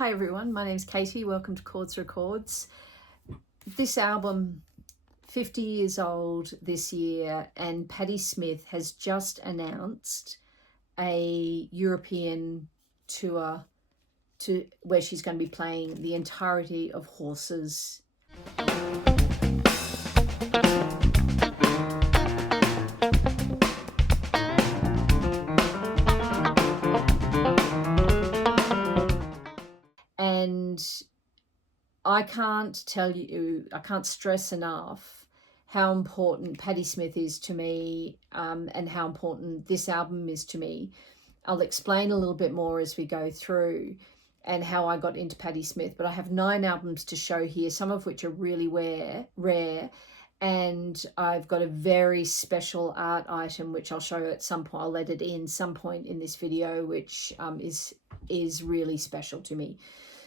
Hi everyone, my name's Katie. Welcome to Chords Records. This album, 50 years old this year, and Patti Smith has just announced a European tour to where she's going to be playing the entirety of Horses. And I can't stress enough how important Patti Smith is to me, and how important this album is to me. I'll explain a little bit more as we go through and how I got into Patti Smith, but I have 9 albums to show here, some of which are really rare, and I've got a very special art item which I'll show at some point. I'll let it in some point in this video, which is really special to me.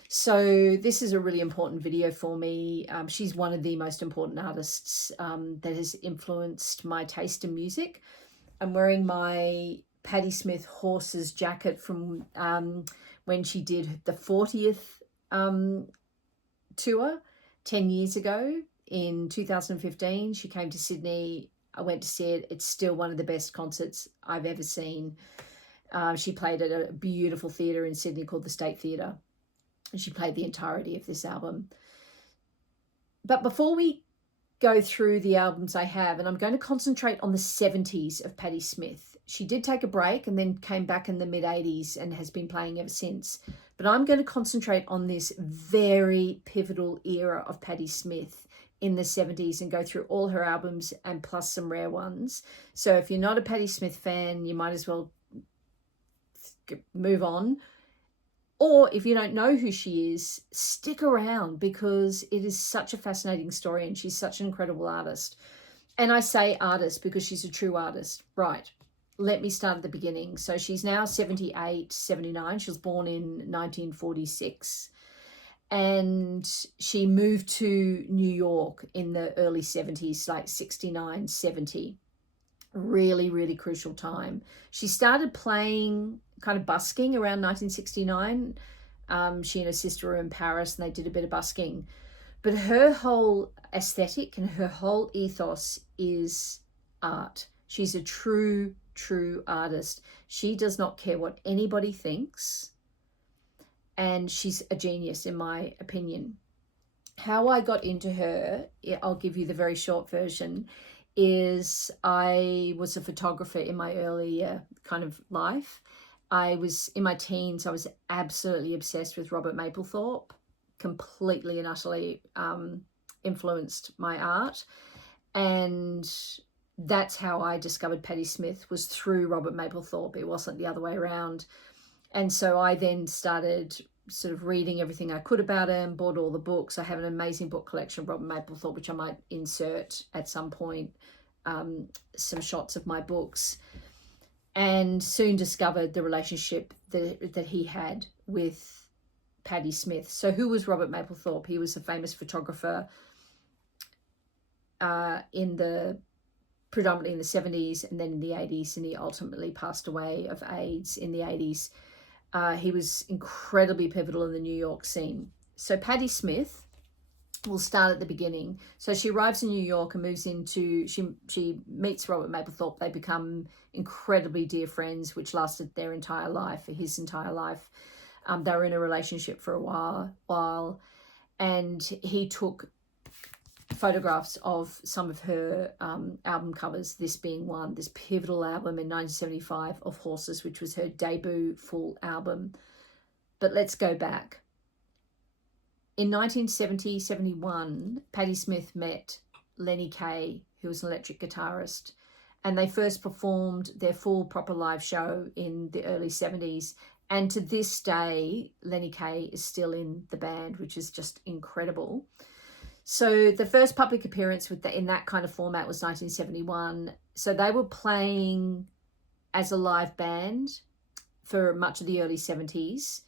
So this is a really important video for me. She's one of the most important artists that has influenced my taste in music. I'm wearing my Patti Smith Horses jacket from when she did the 40th tour 10 years ago in 2015. She came to Sydney. I went to see it. It's still one of the best concerts I've ever seen. She played at a beautiful theatre in Sydney called the State Theatre. And she played the entirety of this album. But before we go through the albums I have, and I'm going to concentrate on the 70s of Patti Smith. She did take a break and then came back in the mid-80s and has been playing ever since. But I'm going to concentrate on this very pivotal era of Patti Smith in the 70s and go through all her albums and plus some rare ones. So if you're not a Patti Smith fan, you might as well move on. Or if you don't know who she is, stick around because it is such a fascinating story and she's such an incredible artist. And I say artist because she's a true artist. Right, let me start at the beginning. So she's now 78, 79. She was born in 1946. And she moved to New York in the early 70s, like 69, 70. Really, really crucial time. She started playing kind of busking around 1969. She and her sister were in Paris and they did a bit of busking. But her whole aesthetic and her whole ethos is art. She's a true artist. She does not care what anybody thinks. And she's a genius, in my opinion. How I got into her, I'll give you the very short version, is I was a photographer in my earlier kind of life. I was in my teens. I was absolutely obsessed with Robert Mapplethorpe, completely and utterly influenced my art. And that's how I discovered Patti Smith, was through Robert Mapplethorpe. It wasn't the other way around. And so I then started sort of reading everything I could about him, bought all the books. I have an amazing book collection of Robert Mapplethorpe, which I might insert at some point, some shots of my books, and soon discovered the relationship that he had with Patti Smith. So who was Robert Mapplethorpe? He was a famous photographer predominantly in the 70s and then in the 80s, and he ultimately passed away of AIDS in the 80s. He was incredibly pivotal in the New York scene. So Patti Smith, we'll start at the beginning. So she arrives in New York and moves into, she meets Robert Mapplethorpe. They become incredibly dear friends, which lasted their entire life, his entire life. They were in a relationship for a while, and he took photographs of some of her album covers, this being one, this pivotal album in 1975 of Horses, which was her debut full album. But let's go back. In 1970-71, Patti Smith met Lenny Kaye, who was an electric guitarist, and they first performed their full proper live show in the early 70s. And to this day, Lenny Kaye is still in the band, which is just incredible. So the first public appearance in that kind of format was 1971. So they were playing as a live band for much of the early 70s.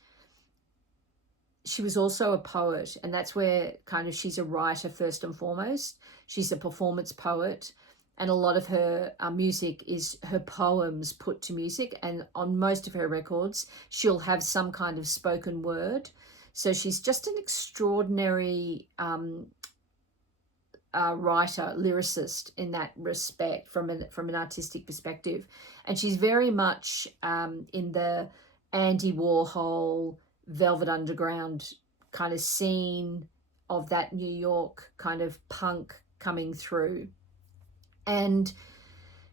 She was also a poet, and that's where kind of she's a writer first and foremost. She's a performance poet, and a lot of her music is her poems put to music. And on most of her records, she'll have some kind of spoken word. So she's just an extraordinary writer, lyricist in that respect, from an artistic perspective. And she's very much in the Andy Warhol, Velvet Underground kind of scene of that New York kind of punk coming through. And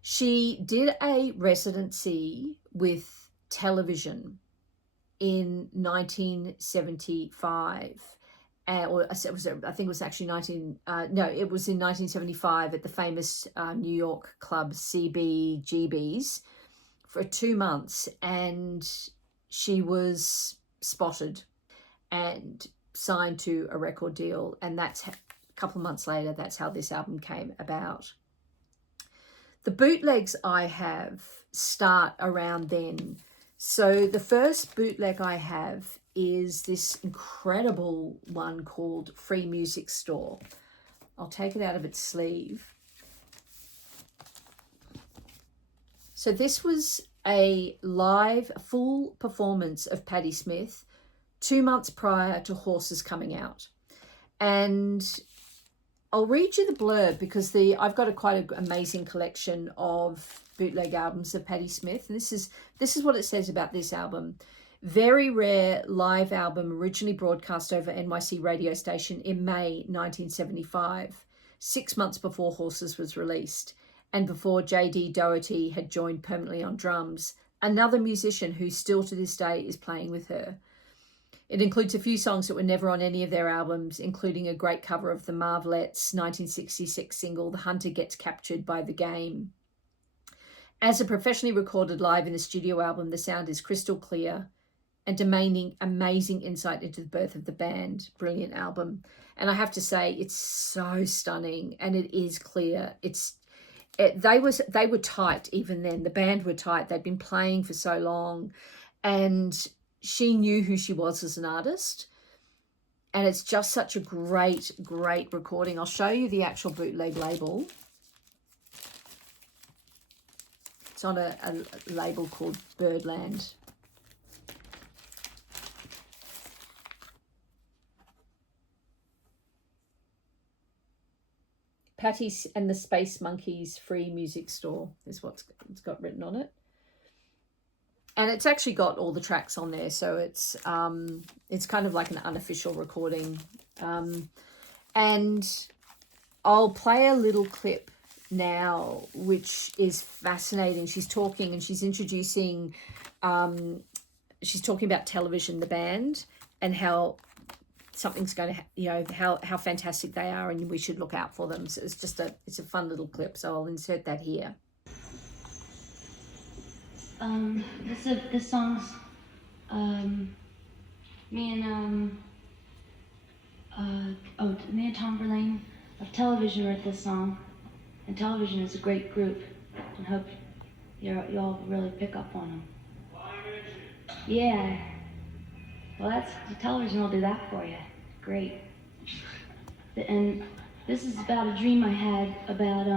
she did a residency with television in 1975. Or I think it was actually it was in 1975 at the famous New York club CBGB's for 2 months. And she was spotted and signed to a record deal. And that's a couple of months later, that's how this album came about. The bootlegs I have start around then. So the first bootleg I have is this incredible one called Free Music Store. I'll take it out of its sleeve. So this was a live full performance of Patti Smith 2 months prior to Horses coming out. And I'll read you the blurb because I've got quite an amazing collection of bootleg albums of Patti Smith. And this is what it says about this album. Very rare live album, originally broadcast over NYC radio station in May 1975, 6 months before Horses was released, and before J.D. Doherty had joined permanently on drums, another musician who still to this day is playing with her. It includes a few songs that were never on any of their albums, including a great cover of the Marvelettes' 1966 single, The Hunter Gets Captured by the Game. As a professionally recorded live in the studio album, the sound is crystal clear and demanding amazing insight into the birth of the band. Brilliant album. And I have to say, it's so stunning and it is clear. They were tight even then. The band were tight. They'd been playing for so long and she knew who she was as an artist. And it's just such a great, great recording. I'll show you the actual bootleg label. It's on a label called Birdland. Patti and the Space Monkeys Free Music Store is what it's got written on it. And it's actually got all the tracks on there, so it's kind of like an unofficial recording. And I'll play a little clip now, which is fascinating. She's talking and she's introducing, she's talking about television, the band, and how something's going to, how fantastic they are, and we should look out for them. So it's a fun little clip. So I'll insert that here. This song's, me and Tom Verlaine of Television wrote this song, and Television is a great group, and hope y'all really pick up on them. Yeah. Well, Television will do that for you. Great. And this is about a dream I had about,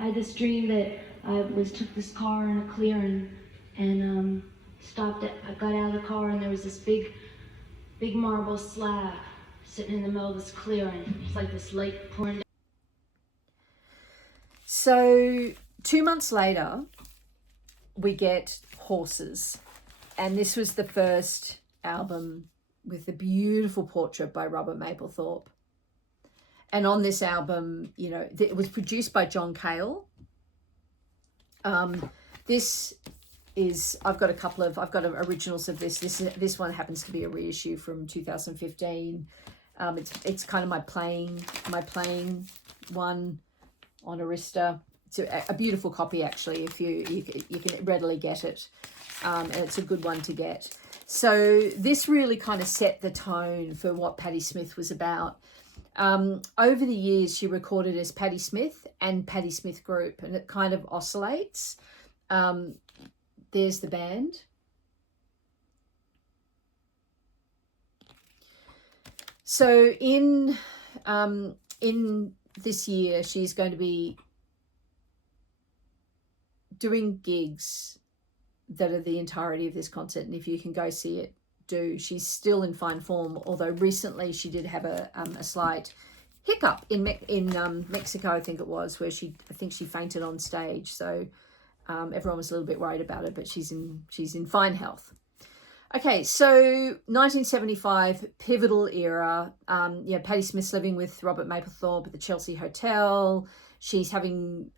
I had this dream that I took this car in a clearing and stopped it. I got out of the car and there was this big marble slab sitting in the middle of this clearing. It's like this lake pouring down. So 2 months later, we get Horses. And this was the first album with the beautiful portrait by Robert Mapplethorpe. And on this album, it was produced by John Cale. This is, I've got originals of this. This one happens to be a reissue from 2015. It's kind of my playing one on Arista. It's a beautiful copy, actually, if you can readily get it. And it's a good one to get. So this really kind of set the tone for what Patti Smith was about. Over the years, she recorded as Patti Smith and Patti Smith Group, and it kind of oscillates. There's the band. So in this year, she's going to be doing gigs that are the entirety of this concert, and if you can go see it, do. She's still in fine form, although recently she did have a slight hiccup in Mexico, I think it was, where I think she fainted on stage. So everyone was a little bit worried about it, but she's in fine health. Okay, so 1975, pivotal era. Patti Smith's living with Robert Mapplethorpe at the Chelsea Hotel. She's having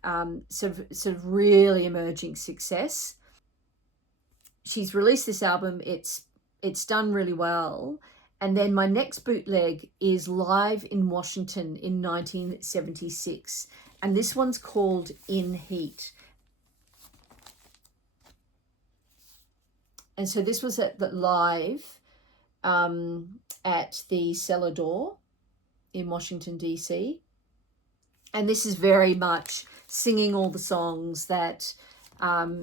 sort of really emerging success. She's released this album. It's done really well. And then my next bootleg is live in Washington in 1976. And this one's called In Heat. And so this was at the live at the Cellar Door in Washington, D.C. And this is very much singing all the songs that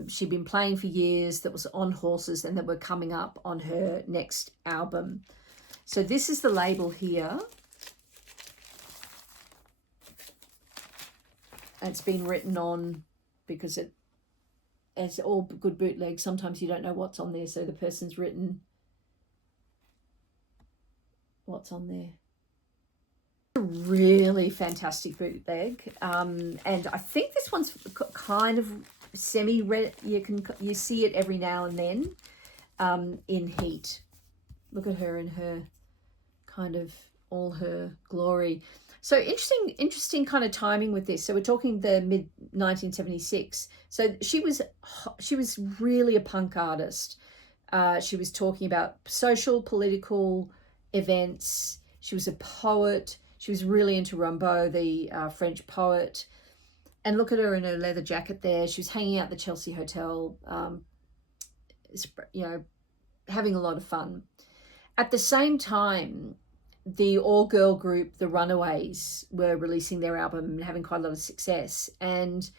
she'd been playing for years, that was on Horses and that were coming up on her next album. So this is the label here. It's been written on because as all good bootlegs, sometimes you don't know what's on there. So the person's written what's on there. A really fantastic bootleg. And I think this one's kind of semi-red. You see it every now and then in Heat. Look at her in her kind of all her glory. So interesting kind of timing with this. So we're talking the mid 1976. So she was really a punk artist. She was talking about social, political events. She was a poet. She was really into Rimbaud, the French poet. And look at her in her leather jacket there. She was hanging out at the Chelsea Hotel, having a lot of fun. At the same time, the all-girl group, the Runaways, were releasing their album and having quite a lot of success. And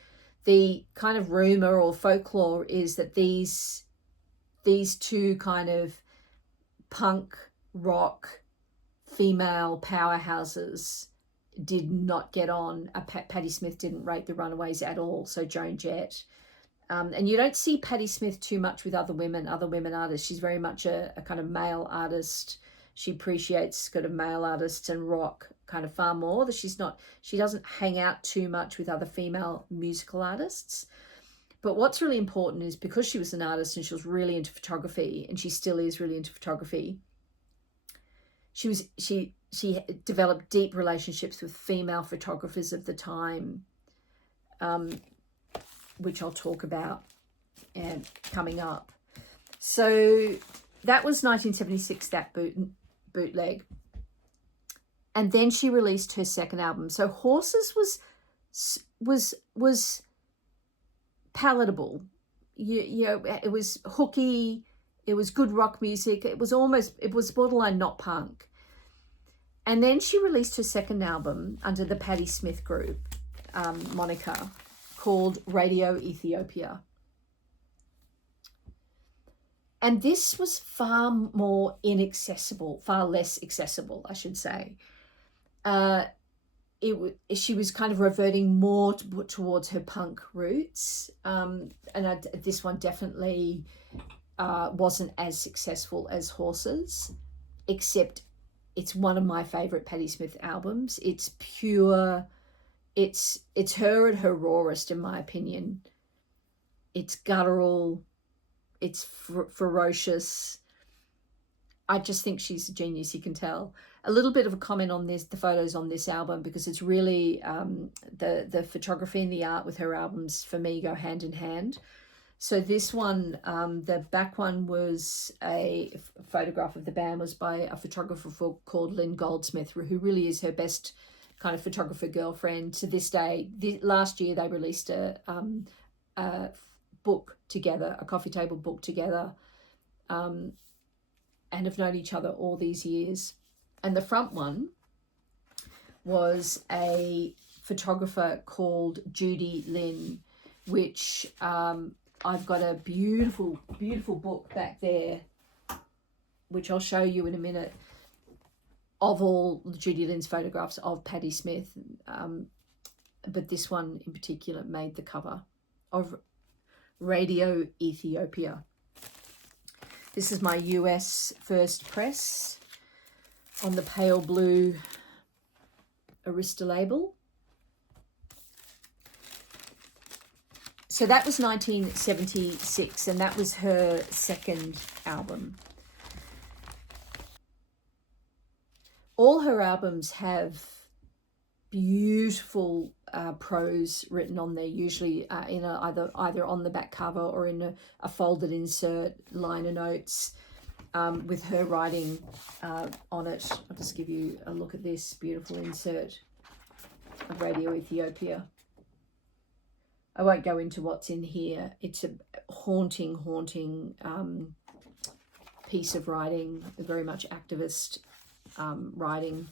the kind of rumor or folklore is that these two kind of punk rock female powerhouses did not get on. Patti Smith didn't rate the Runaways at all, so Joan Jett. And you don't see Patti Smith too much with other women artists. She's very much a kind of male artist. She appreciates kind of male artists and rock kind of far more. That she doesn't hang out too much with other female musical artists. But what's really important is because she was an artist and she was really into photography, and she still is really into photography, she developed deep relationships with female photographers of the time, which I'll talk about coming up. So that was 1976, that bootleg. And then she released her second album. So Horses was palatable. It was hooky. It was good rock music. It was borderline not punk. And then she released her second album under the Patti Smith Group moniker called Radio Ethiopia. And this was far more inaccessible, far less accessible, I should say. She was kind of reverting more towards her punk roots. This one definitely wasn't as successful as Horses, except it's one of my favorite Patti Smith albums. It's pure. It's her at her rawest, in my opinion. It's guttural. It's ferocious. I just think she's a genius, you can tell. A little bit of a comment on the photos on this album, because it's really the photography and the art with her albums, for me, go hand in hand. So this one, the back one was a photograph of the band, was by a photographer called Lynn Goldsmith, who really is her best kind of photographer girlfriend to this day. Last year they released a book together, a coffee table book together, and have known each other all these years. And the front one was a photographer called Judy Lynn, which I've got a beautiful, beautiful book back there, which I'll show you in a minute, of all Judy Lynn's photographs of Patti Smith. But this one in particular made the cover of Radio Ethiopia. This is my US first press on the pale blue Arista label. So that was 1976, and that was her second album. All her albums have beautiful prose written on there, usually in either on the back cover or in a folded insert, liner notes, with her writing on it. I'll just give you a look at this beautiful insert of Radio Ethiopia. I won't go into what's in here. It's a haunting piece of writing, very much activist writing.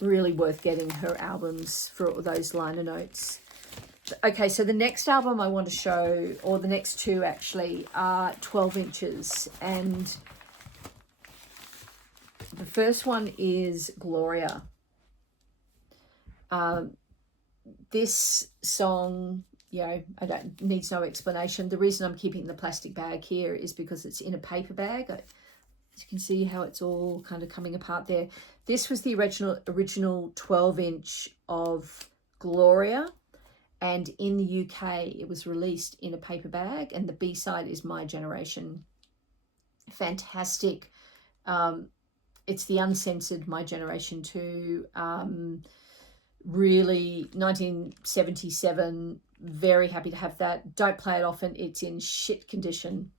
Really worth getting her albums for those liner notes. Okay, so the next album I want to show, or the next two actually, are 12 inches. And the first one is Gloria. This song, needs no explanation. The reason I'm keeping the plastic bag here is because it's in a paper bag. As you can see how it's all kind of coming apart there. This was the original 12-inch of Gloria, and in the UK it was released in a paper bag, and the B-side is My Generation. Fantastic. It's the uncensored My Generation 2. Really, 1977, very happy to have that. Don't play it often. It's in shit condition.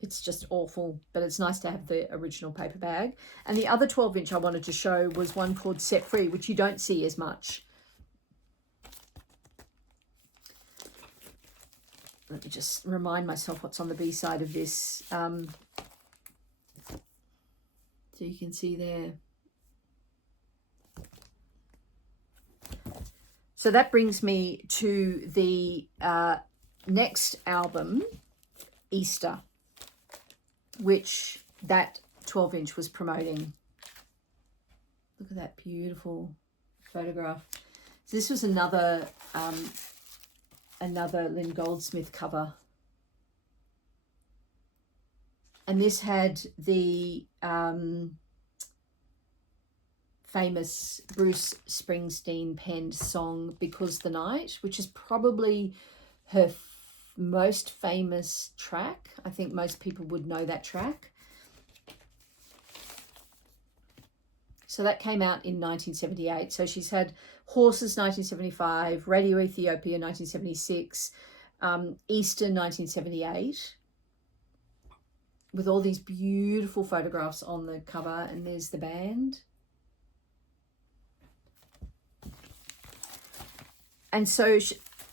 It's just awful, but it's nice to have the original paper bag. And the other 12-inch I wanted to show was one called Set Free, which you don't see as much. Let me just remind myself what's on the B side of this. So you can see there. So that brings me to the next album, Easter, which that 12-inch was promoting. Look at that beautiful photograph. So this was another Lynn Goldsmith cover. And this had the famous Bruce Springsteen penned song Because the Night, which is probably her most famous track. I think most people would know that track. So that came out in 1978. So she's had Horses 1975, Radio Ethiopia 1976, Easter 1978, with all these beautiful photographs on the cover, and there's the band. And so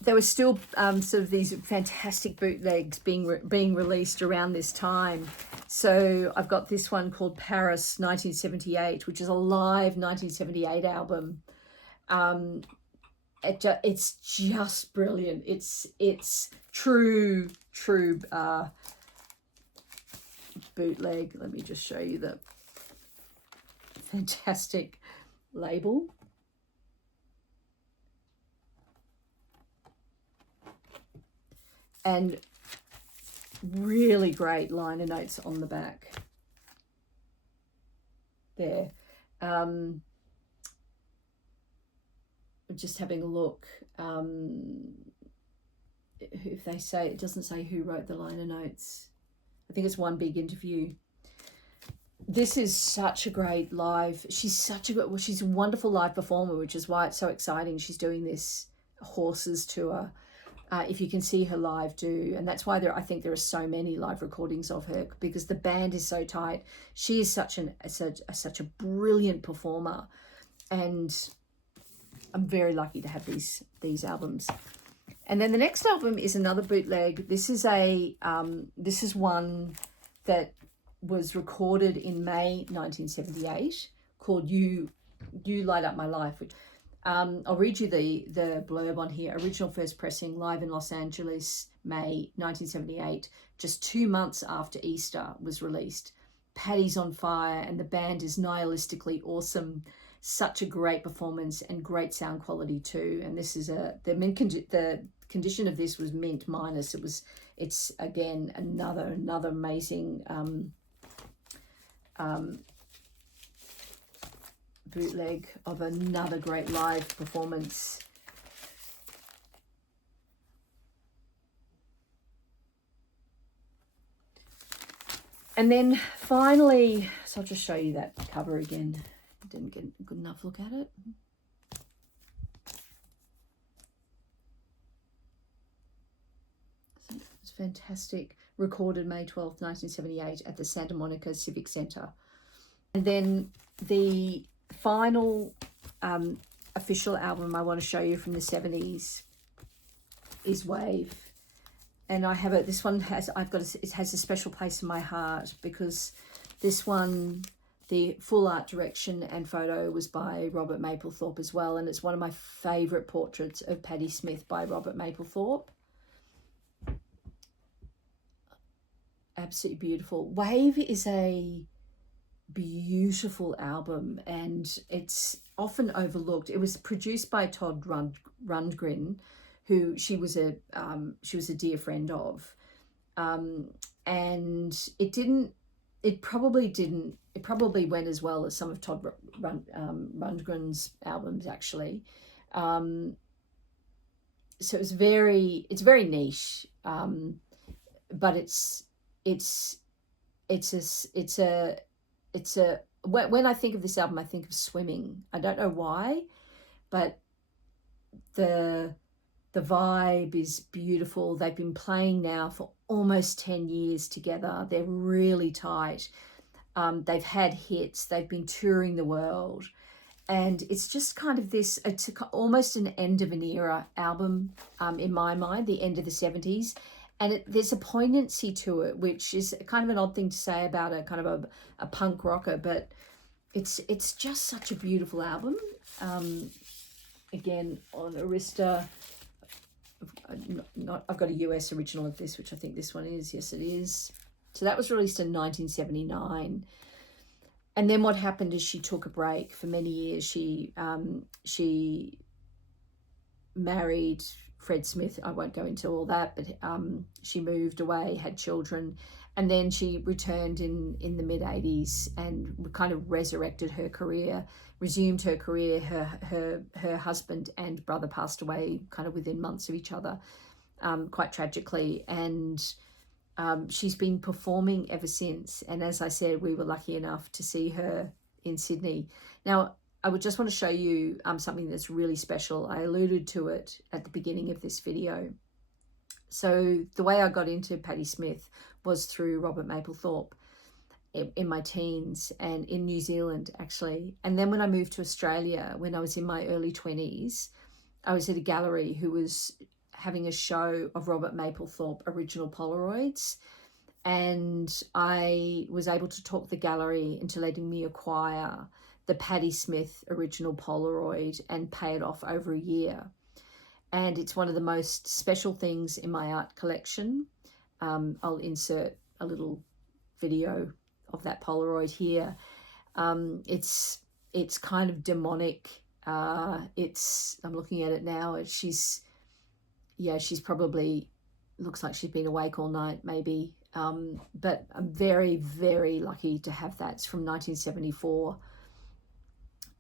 there were still sort of these fantastic bootlegs being released around this time. So I've got this one called Paris 1978, which is a live 1978 album. It's just brilliant. It's true bootleg. Let me just show you the fantastic label. And really great liner notes on the back there. Just having a look. If they say, it doesn't say who wrote the liner notes. I think it's one big interview. This is such a great live. She's a wonderful live performer, which is why it's so exciting. She's doing this Horses tour. If you can see her live, do. And that's why I think there are so many live recordings of her, because the band is so tight. She is such a brilliant performer, and I'm very lucky to have these albums. And then the next album is another bootleg. This is one that was recorded in May 1978, called You Light Up My Life, which I'll read you the blurb on here. Original first pressing, live in Los Angeles, May 1978, just 2 months after Easter was released. Patti's on fire and the band is nihilistically awesome. Such a great performance and great sound quality too. And this is the condition of this was mint minus. it's again another amazing bootleg of another great live performance. And then finally, so I'll just show you that cover again. Didn't get a good enough look at it. It's fantastic. Recorded May 12th, 1978 at the Santa Monica Civic Center. And then the final official album I want to show you from the 70s is Wave. And I have it, this one has, it has a special place in my heart because this one, the full art direction and photo was by Robert Mapplethorpe as well. And it's one of my favorite portraits of Patti Smith by Robert Mapplethorpe. Absolutely beautiful. Wave is a beautiful album and it's often overlooked. It was produced by Todd Rundgren, who she was a dear friend of, and it probably went as well as some of Todd Rundgren's albums actually. So it's very niche, but when I think of this album, I think of swimming. I don't know why, but the vibe is beautiful. They've been playing now for almost 10 years together. They're really tight. They've had hits. They've been touring the world. And it's just kind of this, it's almost an end of an era album in my mind, the end of the 70s. And there's a poignancy to it, which is kind of an odd thing to say about a kind of a punk rocker, but it's just such a beautiful album. Again, on Arista, I've got a US original of this, which I think this one is. Yes, it is. So that was released in 1979. And then what happened is she took a break for many years. She married Fred Smith. I won't go into all that, but she moved away, had children, and then she returned in the mid-80s and kind of resurrected her career, resumed her career. Her husband and brother passed away kind of within months of each other, quite tragically, and she's been performing ever since. And as I said, we were lucky enough to see her in Sydney. Now, I would just want to show you something that's really special. I alluded to it at the beginning of this video. So the way I got into Patti Smith was through Robert Mapplethorpe in my teens and in New Zealand, actually. And then when I moved to Australia, when I was in my early 20s, I was at a gallery who was having a show of Robert Mapplethorpe original Polaroids. And I was able to talk the gallery into letting me acquire the Patti Smith original Polaroid and pay it off over a year. And it's one of the most special things in my art collection. I'll insert a little video of that Polaroid here. It's kind of demonic. I'm looking at it now. She's probably, looks like she's been awake all night maybe. But I'm very, very lucky to have that. It's from 1974.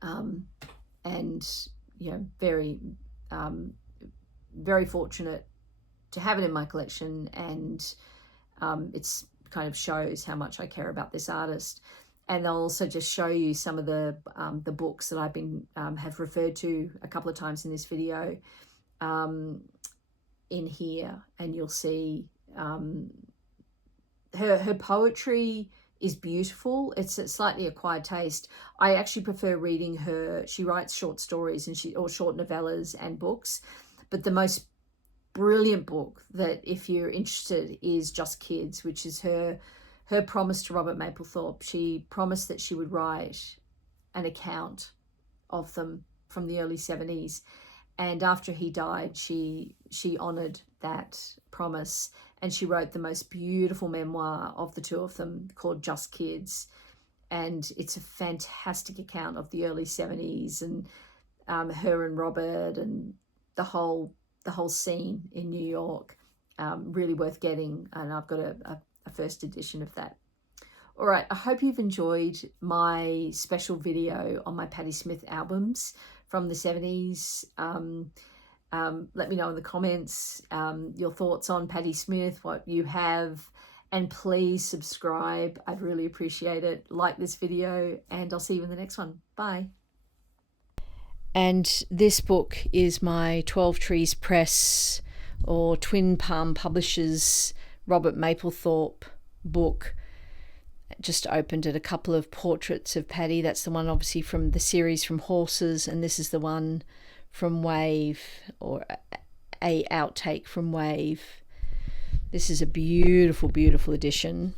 And very very fortunate to have it in my collection, and it's kind of shows how much I care about this artist. And I'll also just show you some of the books that I've been have referred to a couple of times in this video in here, and you'll see her poetry is beautiful. It's a slightly acquired taste. I actually prefer reading her. She writes short stories or short novellas and books, but the most brilliant book that, if you're interested, is Just Kids, which is her promise to Robert Mapplethorpe. She promised that she would write an account of them from the early 70s, and after he died, she honored that promise. And she wrote the most beautiful memoir of the two of them called Just Kids. And it's a fantastic account of the early 70s and her and Robert and the whole scene in New York. really worth getting. And I've got a first edition of that. All right, I hope you've enjoyed my special video on my Patti Smith albums from the 70s. Let me know in the comments your thoughts on Patti Smith, what you have, and please subscribe. I'd really appreciate it. Like this video, and I'll see you in the next one. Bye. And this book is my 12 Trees Press or Twin Palm Publishers Robert Mapplethorpe book. Just opened at a couple of portraits of Patti. That's the one obviously from the series from Horses, and this is the one from Wave, or a outtake from Wave. This is a beautiful, beautiful edition.